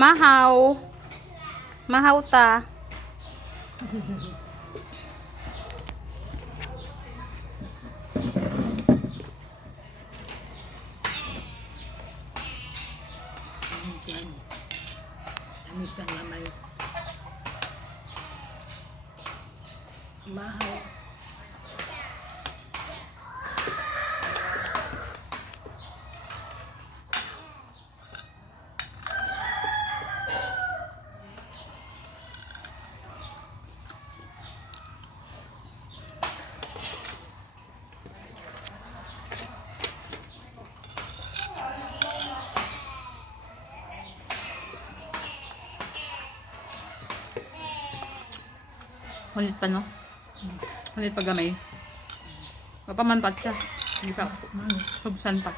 Mahaw. Mahaw ta. Amit ang lamay. Mahaw. Ulit pa, no? Ulit pa gamay. Papamantat ka. Hindi pa. Subsan pa.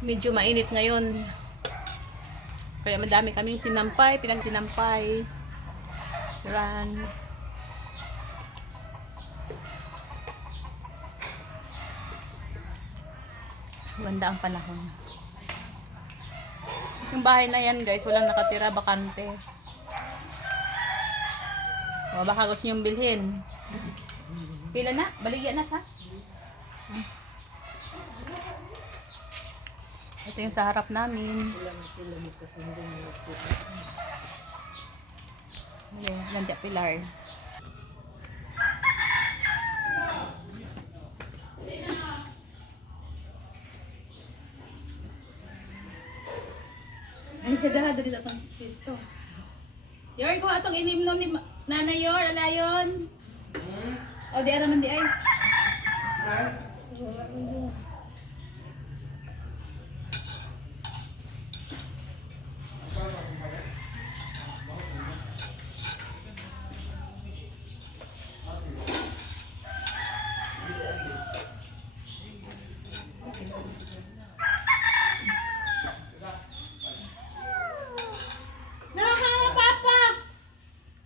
Medyo mainit ngayon. Kaya madami kaming sinampay, pinagsinampay. Run. Ganda ang panahon. Yung bahay na yan guys, walang nakatira, bakante. O baka gusto nyong bilhin. Pila na? Baligyan na sa? Ito yung sa harap namin. Ayan, nandiyan pilar. Ay, siya dahil dali sa itong pisto. Yor, ko atong inimnom ni Nanay Yor, alayon. O, di araman di ay.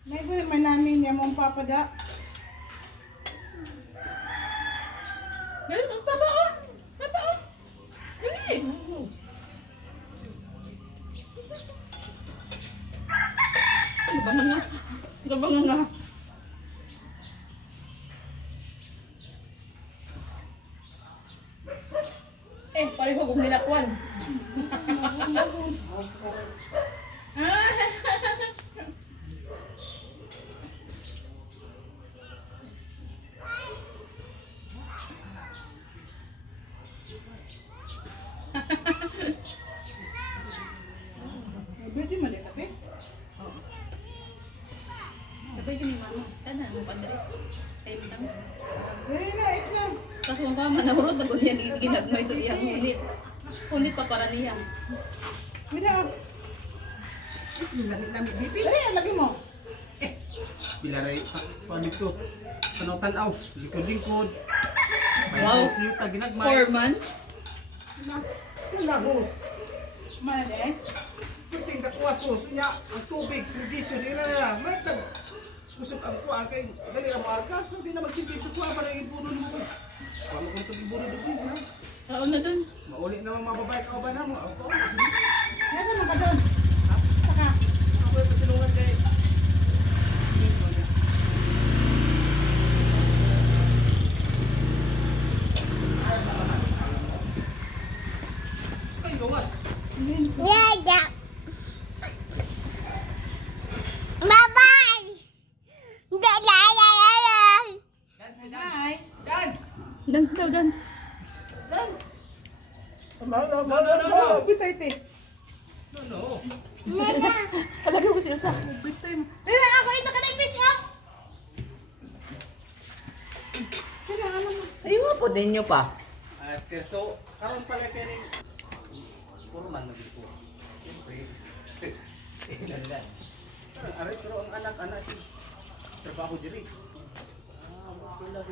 May gulay man namin yung mong papada. Galing, ang papa o. Papa o. Galing. Gabangan nga. Gabangan nga. Pareho kong nilakwan. Pwede man din ate. Sabay ko ni mama. Kana, mo padali. Kayo bitang. Dili na, it na. Tapos kung pa manahurot, ako niya ginagmay ito iyang unit. Unit pa para niya. Wala. Dili, lagi mo. Pilaray sa panito. Tanaw-tanaw, likod-likod. Wow. Ginagmay. Foreman. Lagos. Man eh. Puting kakwasos niya ang tubig, sindisyon nila. Matag. Kusog ang kuha kay dali ang maaga. So di na magsindisyon kuha para ibuno mo. Paano kung ito ibuno doon ha? Saan na dun? Mauli naman mga babae kauban na mo. Ako. Nasa man ka doon. Saka. Ako yung pasilungan kay. Ay, gawas. Dada. Bye-bye. Dada. Hi. Dance! Dance daw, dance. Dance! No. Bitay te. No. Talaga ko sila sa. Bitay mo. Dili ako ito ka na fish up. Kaya ano mo? Ayun po din nyo pa. So, karon pala kayo rin. Puro man nagito. Siyempre. Ilan. Aray, pero ang anak-anak si trabaho diri. Okay lang.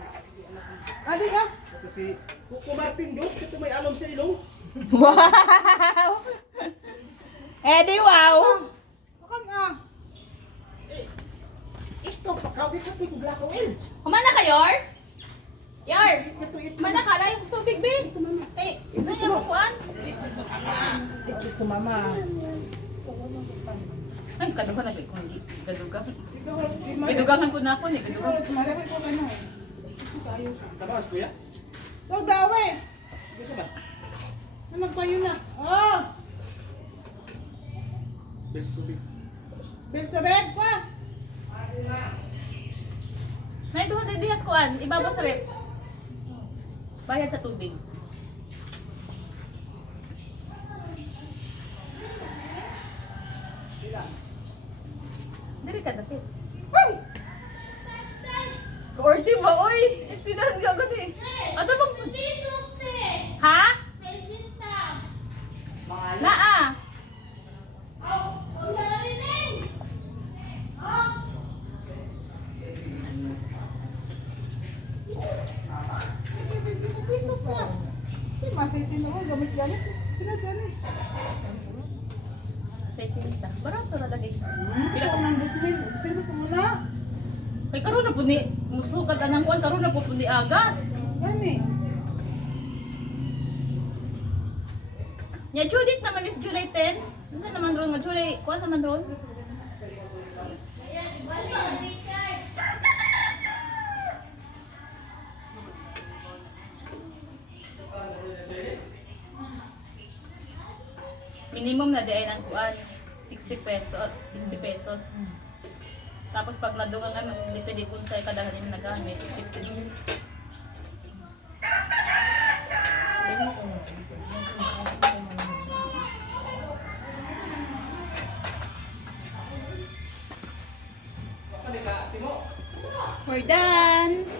Adi ka? Ito si Kuko Martin yun. Ito may alam sa ilong. Wow! Eddie, wow! Akan ah. Kapit-kapit ko glako in. Kumana ka, Yor? Yor! Ito, ito. Kumana ka, layo yung tubig, babe. Eh, naya mo kuan? Ito, mama. Ay, kadugan na kung gadugang. Ikaw, di ma- Gadugangan ko na ako eh, Ikaw, gadugang. malaki ko ano. Ito tayo. Tabawas kuya. So, dawes. Gusto ba? Ano pa yun na? Oh! Best tubig. Bel sa bed pa. Nay, 200 dihas kuan, ibabaw sa rep. Bayad sa tubig. Dili ka dapit. Ay! Kaordi ba, oy? Estidahan ka agad eh. Ato bang... Ha? Naa. Masisin na ako, gamit ganit. Sino ganit? Sa isinita. Barato na lagi. Pila ko ng dusmin. Sino gusto mo na? Kay karon na po ni musukad anang kuan karon na po ni agas. Gani. Nya Judith naman is July 10. Unsa naman ron nga July kuan naman ron? Minimum na di ay nang kuan 60 pesos, 60 pesos. Tapos pag nadungan nga dipili kung sa kadahan yung nagamit, 50. We're done!